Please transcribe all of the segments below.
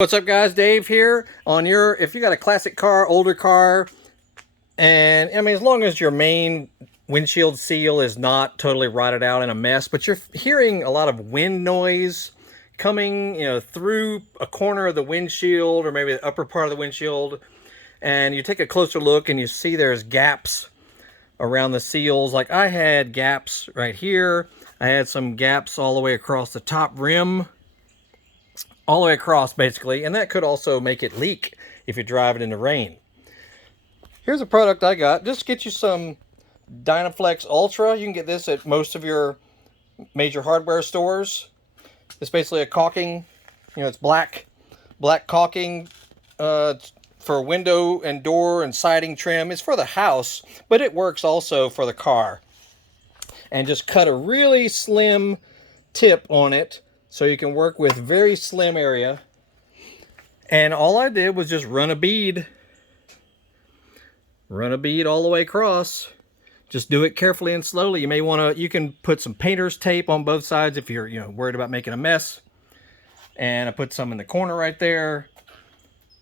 What's up, guys? Dave here. If you got a classic car, older car, and I mean, as long as your main windshield seal is not totally rotted out in a mess, but you're hearing a lot of wind noise coming, through a corner of the windshield or maybe the upper part of the windshield, and you take a closer look and you see there's gaps around the seals. Like I had gaps right here. I had some gaps all the way across the top rim, all the way across basically, and that could also make it leak if you drive it in the rain. Here's a product I got. Just get you some Dynaflex Ultra. You can get this at most of your major hardware stores. It's basically a caulking, it's black caulking for window and door and siding trim. It's for the house, but it works also for the car. And just cut a really slim tip on it, so you can work with very slim area. And all I did was just run a bead all the way across. Just do it carefully and slowly. You can put some painter's tape on both sides if you're worried about making a mess. And I put some in the corner right there.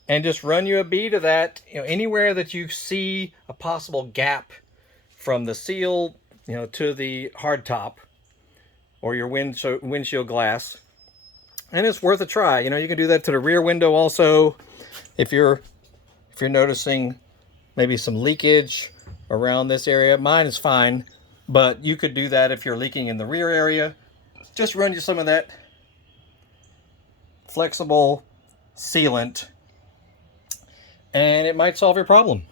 And just run you a bead of that, anywhere that you see a possible gap from the seal, to the hard top or your windshield glass. And it's worth a try. You can do that to the rear window also. If you're noticing maybe some leakage around this area. Mine is fine, but you could do that if you're leaking in the rear area. Just run you some of that flexible sealant and it might solve your problem.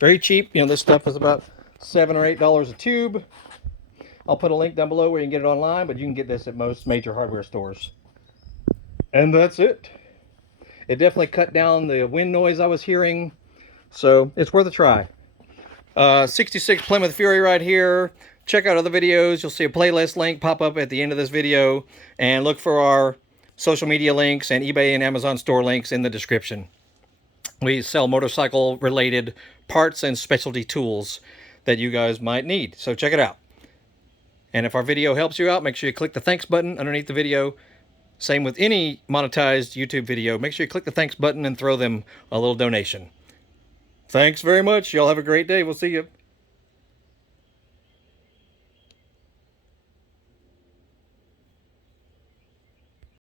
Very cheap. This stuff is about $7 or $8 a tube. I'll put a link down below where you can get it online, but you can get this at most major hardware stores. And that's it. It definitely cut down the wind noise I was hearing, so it's worth a try. 66 Plymouth Fury right here. Check out other videos. You'll see a playlist link pop up at the end of this video, and look for our social media links and eBay and Amazon store links in the description. We sell motorcycle related parts and specialty tools that you guys might need, so check it out. And if our video helps you out, make sure you click the thanks button underneath the video. Same with any monetized YouTube video. Make sure you click the thanks button and throw them a little donation. Thanks very much. Y'all have a great day. We'll see you.